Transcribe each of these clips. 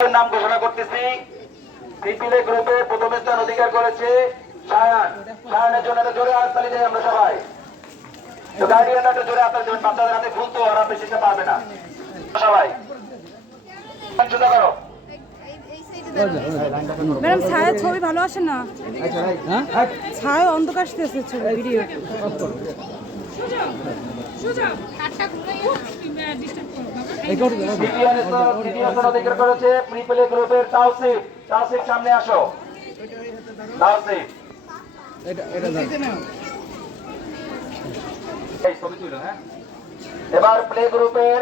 নাম ঘোষণা করতেছি। পিপিএল গ্রুপে প্রথম স্থান অধিকার করেছে সায়ান। সায়ানের জন্য একটা জোরে হাততালি দেই আমরা সবাই। তো গার্ডিয়ানরা একটা জোরে হাততালি দেবেন, বাচ্চাদের হাতে ভুল তো ওরা বেশি পারবে না। সবাই সোজা করো। ম্যাডাম ছায়া ছবি ভালো আসে না, ছায়া অন্ধকার আসতেছে ছবি ভিডিও। দ্বিতীয় স্থান অধিকার করেছে পিপিএল গ্রুপের তাওসিফ। তাওসিফ সামনে আসো। তাওসিফ এবার প্লে গ্রুপের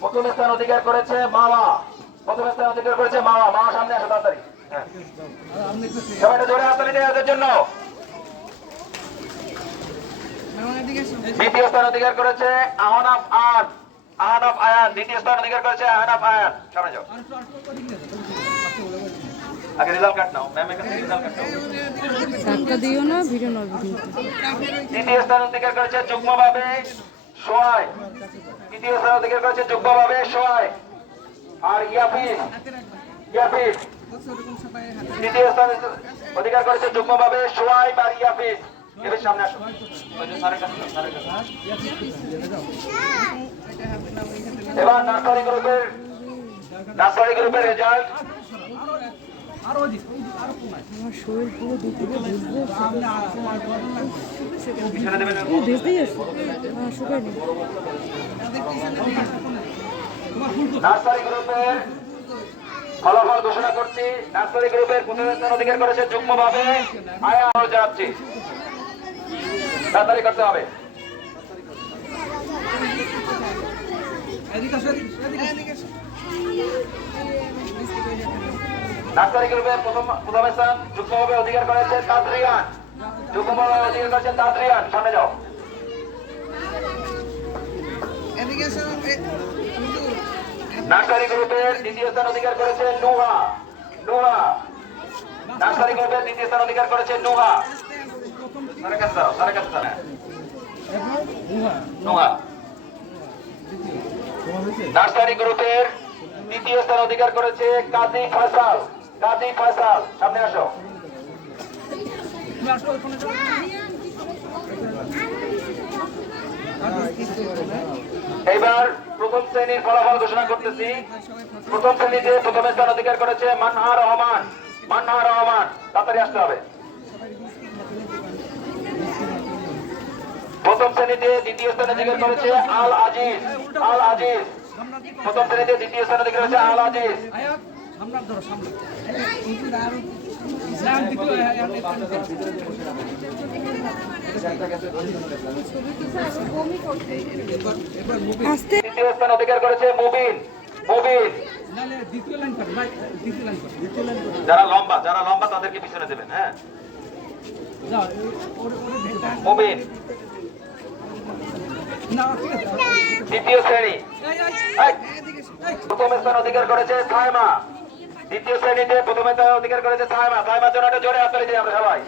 প্রথম স্থান অধিকার করেছে মাওয়া। প্রথম স্থান অধিকার করেছে মাওয়া। মাওয়া সামনে আসো তাড়াতাড়ি। সবাইটা জোরে হাততালি দেয় ওদের জন্য। দ্বিতীয় স্থান অধিকার করেছে আহনাফ আয়ান। আহনাফ আয়ান দ্বিতীয় স্থান অধিকার করেছে। আহনাফ আয়ান সামনে যাও। আগে রেজাল্ট কাট নাও, ম্যামের কাছে রেজাল্ট কাট নাও। টাকা দিও না, ভিডিও নাও। তৃতীয় স্থান অধিকার করেছে যুগ্মভাবে সোহাই। তৃতীয় স্থান অধিকার করেছে যুগ্মভাবে সোহাই আর ইয়াফিস। ইয়াফিস তৃতীয় স্থান অধিকার করেছে যুগ্মভাবে সোহাই আর ইয়াফিস। এর সামনে আসো। এবার নার্সারি গ্রুপের রেজাল্ট। আমার শরীর পুরো দুপুরে ভিজতেই আছে, শুকায়নি। নার্সারি গ্রুপের ফলাফল ঘোষণা করছি। নার্সারি গ্রুপের প্রথম স্থান অধিকার করেছে যুগ্মভাবে আয়া। জানাচ্ছি তাড়াতাড়ি করতে হবে। নার্সারি গ্রুপের প্রথম স্থান যুগ্মভাবে অধিকার করেছে তাদরিয়ান। যুগ্মভাবে অধিকার করেছে তাদরিয়ান। সামনে যাও। নার্সারি গ্রুপের দ্বিতীয় স্থান অধিকার করেছে নুহা। নুহা নার্সারি গ্রুপের দ্বিতীয় স্থান অধিকার করেছে নুহা। নুহা নার্সারি গ্রুপের তৃতীয় স্থান অধিকার করেছে কাজী ফয়সাল। কাজী ফয়সাল সামনে আসো। এবার প্রথম শ্রেণীর ফলাফল ঘোষণা করতেছি। প্রথম শ্রেণীতে প্রথম স্থান অধিকার করেছে মান্না রহমান। মান্না রহমান তাড়াতাড়ি আসতে হবে। প্রথম শ্রেণীতে দ্বিতীয় স্থান অধিকার করেছে আল আজিজ। আল আজিজ প্রথম শ্রেণীতে দ্বিতীয় স্থান অধিকার করেছে আল আজিজ। তৃতীয় স্থান অধিকার করেছে মুবিন। মুবিন যারা লম্বা তাদেরকে পিছনে দেবেন। হ্যাঁ, মুবিন দ্বিতীয় শ্রেণী। প্রথম স্থান অধিকার করেছে সাইমা। দ্বিতীয় শ্রেণীতে প্রথম স্থান অধিকার করেছে সাইমা। সাইমার জন্য একটা জোরে হাততালি দিই আমরা সবাই।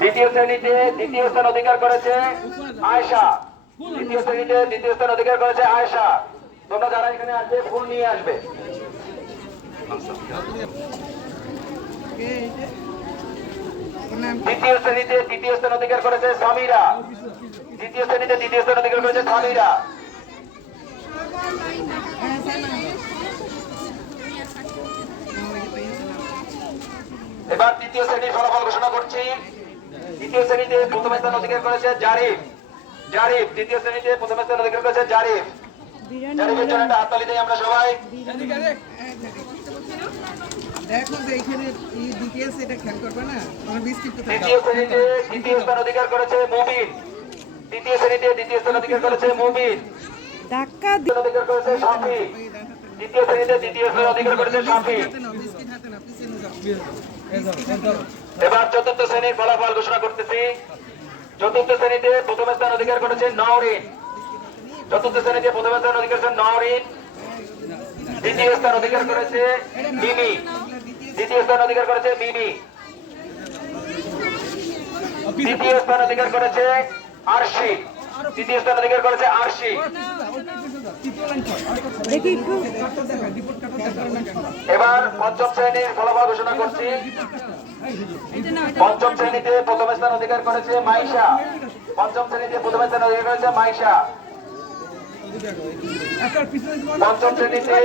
দ্বিতীয় শ্রেণীতে দ্বিতীয় স্থান অধিকার করেছে আয়েশা। দ্বিতীয় শ্রেণীতে দ্বিতীয় স্থান অধিকার করেছে আয়েশা। তোমরা যারা এখানে আসবে ফুল নিয়ে আসবে। দ্বিতীয় শ্রেণীতে তৃতীয় স্থান অধিকার করেছে সামিরা। দ্বিতীয় শ্রেণীতে দ্বিতীয় স্থান অধিকার করেছে সামিরা। এবার তৃতীয় শ্রেণীর ফলাফল ঘোষণা করছি। তৃতীয় শ্রেণীতে প্রথম স্থান অধিকার করেছে জারিফ। জারিফ দ্বিতীয় শ্রেণীতে প্রথম স্থান অধিকার করেছে জারিফ। জারিফের জন্য একটা হাততালি দিই আমরা সবাই। দেখো যে এখানে এই ডিটেইলস এটা খেয়াল করবে না, তোমার বিস্কিট তো দ্বিতীয় শ্রেণীতে দ্বিতীয় স্থান অধিকার করেছে মুবিন। দ্বিতীয় শ্রেণীতে দ্বিতীয় স্থান অধিকার করেছে মুবিন। ধাক্কা অধিকার করেছে শাফি। দ্বিতীয় শ্রেণীতে দ্বিতীয় স্থান অধিকার করেছে শাফি। বিস্কিট হাতে না, পিছনে যাও। এবার চতুর্থ শ্রেণীর ফলাফল ঘোষণা করতেছি। চতুর্থ শ্রেণীতে প্রথম স্থান অধিকার করেছে নওরিন। চতুর্থ শ্রেণীতে প্রথম স্থান অধিকার করেছে নওরিন। দ্বিতীয় স্থান অধিকার করেছে মিমি। দ্বিতীয় স্থান অধিকার করেছে মিমি। তৃতীয় স্থান অধিকার করেছে আরশি। তৃতীয় স্থান অধিকার করেছে আরশি। দেখি একটু। এবার পঞ্চম শ্রেণীর ফলাফল ঘোষণা করছি। পঞ্চম শ্রেণীতে প্রথম স্থান অধিকার করেছে মাইশা। পঞ্চম শ্রেণীতে প্রথম স্থান অধিকার করেছে মাইশা। পঞ্চম শ্রেণীতে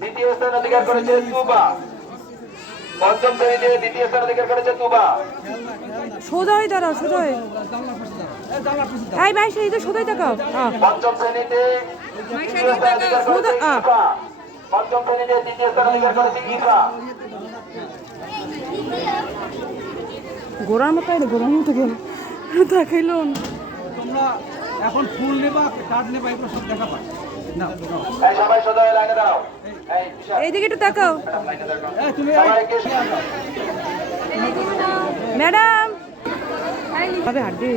দ্বিতীয় স্থান অধিকার করেছে তুবা। পঞ্চম শ্রেণীতে দ্বিতীয় স্থান অধিকার করেছে তুবা। সোজা হয়ে দাঁড়াও, সোজা হয়ে। এই ভাই সেই তো সোজাই তাকাও। পঞ্চম শ্রেণীতে দ্বিতীয় স্থান অধিকার করেছে ইফা। পঞ্চম শ্রেণীতে দ্বিতীয় স্থান অধিকার করেছে ইফা। গোড়ার মতো গোড়ার মতো গেল দেখাইলো। তোমরা এখন ফুল নেবা কার্ড নেবা এগুলো সব দেখা পায় না। এই সবাই সোজা হয়ে লাইনে দাঁড়াও। এই বিশাল এইদিকে একটু তাকাও লাইনে দাঁড়াও। তুমি সবাইকে ম্যাডাম। তবে হাড্ডি